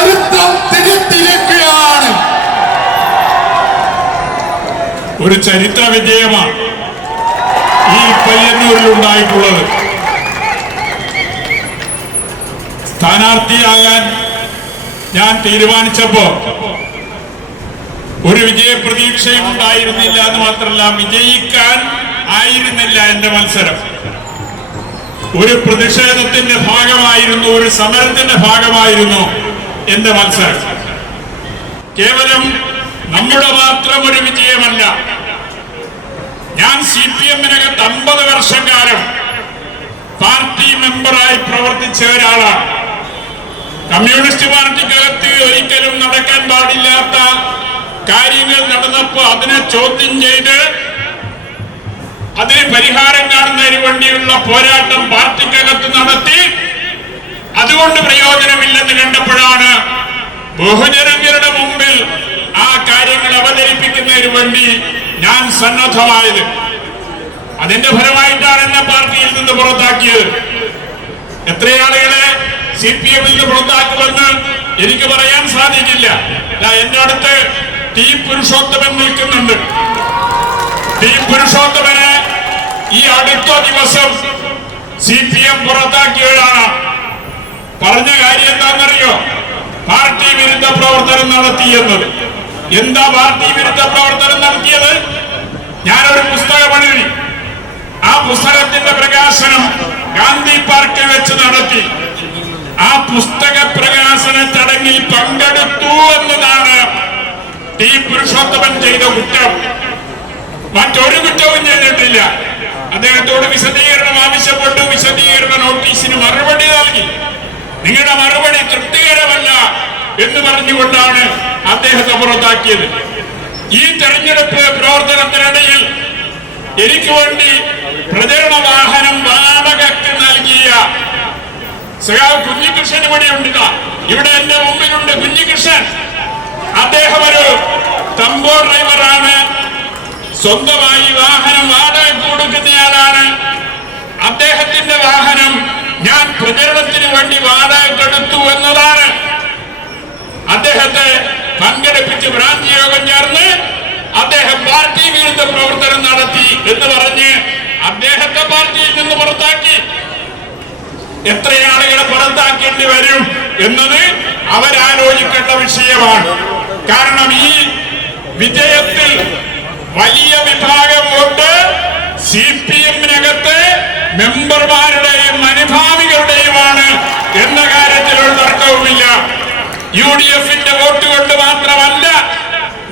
ചരിത്രം തിരുത്തിയിരിക്കുകയാണ്. ഒരു ചരിത്ര വിജയമാണ് ഈ പയ്യന്നൂരിൽ ഉണ്ടായിട്ടുള്ളത്. സ്ഥാനാർത്ഥിയാകാൻ ഞാൻ തീരുമാനിച്ചപ്പോ ഒരു വിജയപ്രതീക്ഷയും ഉണ്ടായിരുന്നില്ല എന്ന് മാത്രമല്ല, വിജയിക്കാൻ ആയിരുന്നില്ല എന്റെ മത്സരം. ഒരു പ്രതിഷേധത്തിന്റെ ഭാഗമായിരുന്നു, ഒരു സമരത്തിന്റെ ഭാഗമായിരുന്നു എന്റെ മത്സരം. കേവലം നമ്മുടെ മാത്രം ഒരു വിജയമല്ല. ഞാൻ CPM-നകത്ത് 50 വർഷക്കാലം പാർട്ടി മെമ്പറായി പ്രവർത്തിച്ച ഒരാളാണ്. കമ്മ്യൂണിസ്റ്റ് പാർട്ടിക്കകത്ത് ഒരിക്കലും നടക്കാൻ പാടില്ലാത്ത കാര്യങ്ങൾ നടന്നപ്പോ അതിനെ ചോദ്യം ചെയ്ത് അതിന് പരിഹാരം കാണുന്നതിന് വേണ്ടിയുള്ള പോരാട്ടം പാർട്ടിക്കകത്ത് നടത്തി. അതുകൊണ്ട് പ്രയോജനമില്ലെന്ന് കണ്ടപ്പോഴാണ് ബഹുജനങ്ങളുടെ മുമ്പിൽ ആ കാര്യങ്ങൾ അവതരിപ്പിക്കുന്നതിന് വേണ്ടി ഞാൻ സന്നദ്ധമായത്. അതിന്റെ ഫലമായിട്ടാണ് എന്നെ പാർട്ടിയിൽ നിന്ന് പുറത്താക്കിയത്. എത്രയാളുകളെ CPM-ൽ നിന്ന് പുറത്താക്കുമെന്ന് എനിക്ക് പറയാൻ സാധിക്കില്ല. എന്റെ അടുത്ത് ടി പുരുഷോത്തമൻ നിൽക്കുന്നുണ്ട്. ടി പുരുഷോത്തമനെ ഈ അടുത്ത ദിവസം CPM പുറത്താക്കിയതാണ്. പറഞ്ഞ കാര്യം എന്താണെന്നറിയോ? പാർട്ടി വിരുദ്ധ പ്രവർത്തനം നടത്തിയെന്നത്. എന്താ പാർട്ടി വിരുദ്ധ പ്രവർത്തനം നടത്തിയത്? ഞാനൊരു പുസ്തകം എഴുതി. ആ പുസ്തകത്തിന്റെ പ്രകാശനം ഗാന്ധി പാർക്കിൽ വെച്ച് നടത്തി. ആ പുസ്തക പ്രകാശന ചടങ്ങിൽ പങ്കെടുത്തു എന്നതാണ് ടി പുരുഷോത്തമൻ ചെയ്ത കുറ്റം. മറ്റൊരു കുറ്റവും ചെയ്തിട്ടില്ല. അദ്ദേഹത്തോട് വിശദീകരണം ആവശ്യപ്പെട്ടു. വിശദീകരണ നോട്ടീസിന് മറുപടി നൽകി. നിങ്ങളുടെ മറുപടി തൃപ്തികരമല്ല എന്ന് പറഞ്ഞുകൊണ്ടാണ് അദ്ദേഹത്തെ പുറത്താക്കിയത്. ഈ തെരഞ്ഞെടുപ്പ് പ്രവർത്തനത്തിനിടയിൽ എനിക്ക് വേണ്ടി പ്രചരണ വാഹനം വാടകയ്ക്ക് നൽകിയ സഖാവ് കുഞ്ഞികൃഷ്ണൻ ഇവിടെയുണ്ട്. ഇവിടെ എന്റെ മുമ്പിലുണ്ട് കുഞ്ഞികൃഷ്ണൻ. അദ്ദേഹം ഒരു ടെമ്പോ ഡ്രൈവറാണ്. സ്വന്തമായി വാഹനം വാടകയ്ക്ക് കൊടുക്കുന്നയാളാണ്. അദ്ദേഹത്തിന്റെ വാഹനം ഞാൻ പ്രചരണത്തിന് വേണ്ടി വാടകയ്ക്കെടുത്തു എന്നതാണ്. അദ്ദേഹത്തെ പങ്കെടുപ്പിച്ച് ബ്രാഞ്ച് യോഗം ചേർന്ന് അദ്ദേഹം പാർട്ടി വിരുദ്ധ പ്രവർത്തനം നടത്തി എന്ന് പറഞ്ഞ് അദ്ദേഹത്തെ പാർട്ടിയിൽ നിന്ന് പുറത്താക്കി. എത്ര ആളുകളെ പുറത്താക്കേണ്ടി വരും എന്നത് അവരാലോചിക്കേണ്ട വിഷയമാണ്. കാരണം ഈ വിജയത്തിൽ വലിയ വിഭാഗം വോട്ട് CPM-നകത്ത് മെമ്പർമാരുടെയും അനുഭാവികളുടെയുമാണ് എന്ന കാര്യത്തിൽ ഒരു തർക്കവുമില്ല. UDF-ന്റെ വോട്ട് കൊണ്ട് മാത്രമല്ല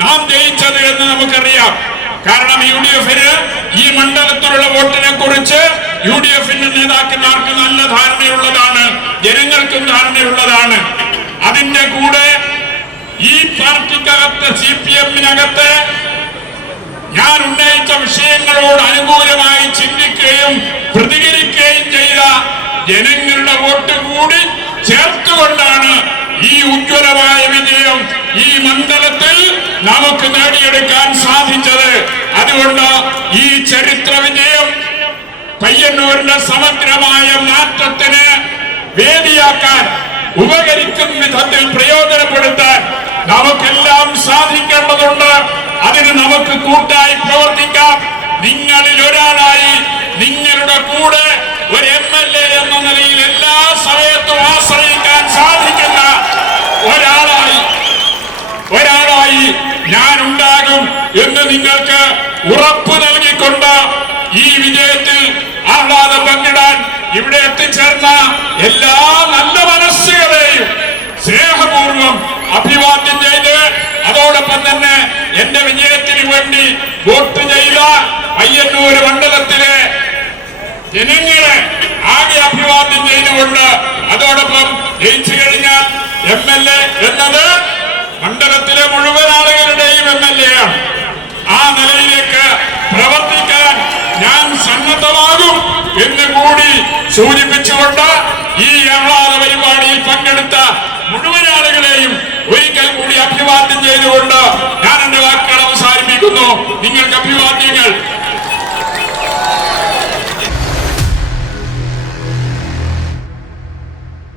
നാം ജയിച്ചത് എന്ന് നമുക്കറിയാം. കാരണം UDF-ന് ഈ മണ്ഡലത്തിലുള്ള വോട്ടിനെ കുറിച്ച് UDF-ന്റെ നേതാക്കന്മാർക്ക് നല്ല ധാരണയുള്ളതാണ്, ജനങ്ങൾക്കും ധാരണയുള്ളതാണ്. അതിന്റെ കൂടെ ഈ പാർട്ടിക്കകത്ത് CPM-നകത്ത് ഞാൻ ഉന്നയിച്ച വിഷയങ്ങളോട് അനുകൂലമായി ചിന്തിക്കുകയും പ്രതികരിക്കുകയും ചെയ്ത ജനങ്ങളുടെ വോട്ട് കൂടി ചേർത്തുകൊണ്ടാണ് ഈ ഉജ്ജ്വലമായ വിജയം ഈ മണ്ഡലത്തിൽ നമുക്ക് നേടിയെടുക്കാൻ സാധിച്ചത്. അതുകൊണ്ട് ഈ ചരിത്ര വിജയം പയ്യന്നൂരിന്റെ സമഗ്രമായ മാറ്റത്തിന് വേദിയാക്കാൻ ഉപകരിക്കും വിധത്തിൽ പ്രയോജനപ്പെടുത്താൻ നമുക്കെല്ലാം സാധിക്കേണ്ടതുണ്ട്. അതിന് നമുക്ക് കൂട്ടായി പ്രവർത്തിക്കാം. നിങ്ങളിൽ ഒരാളായി നിങ്ങളുടെ കൂടെ ഒരു MLA എന്ന നിലയിൽ എല്ലാ സമയത്തും ആശ്രയിക്കാൻ സാധിക്കുന്ന ഒരാളായി ഞാൻ ഉണ്ടാകും എന്ന് നിങ്ങൾക്ക് ഉറപ്പ് നൽകിക്കൊണ്ട് ഈ വിജയത്തിൽ ആഹ്ലാദം പങ്കിടാൻ ഇവിടെ എത്തിച്ചേർന്ന എല്ലാ നല്ല മനസ്സുകളെയും സ്നേഹപൂർവ്വം അഭിവാദ്യം ചെയ്ത് അതോടൊപ്പം തന്നെ എന്റെ വിജയത്തിന് വേണ്ടി വോട്ട് ചെയ്ത പയ്യന്നൂർ മണ്ഡലത്തിലെ ജനങ്ങളെ ആകെ അഭിവാദ്യം ചെയ്തുകൊണ്ട് അതോടൊപ്പം ജയിച്ചു കഴിഞ്ഞാൽ MLA എന്നത് മണ്ഡലത്തിലെ മുഴുവൻ ആളുകളുടെയും MLA ആണ്. ആ നിലയിലേക്ക് പ്രവർത്തിക്കാൻ ഞാൻ സന്നദ്ധമാകും എന്ന് കൂടി സൂചിപ്പിച്ചുകൊണ്ട് ഈ ആഹ്ലാദ പരിപാടിയിൽ പങ്കെടുത്ത മുഴുവൻ ആളുകളെയും ഒരിക്കൽ കൂടി അഭിവാദ്യം ചെയ്തുകൊണ്ട് ഞാൻ എന്റെ വാക്കുകൾ അവസാനിപ്പിക്കുന്നു. നിങ്ങൾക്ക് അഭിവാദ്യങ്ങൾ.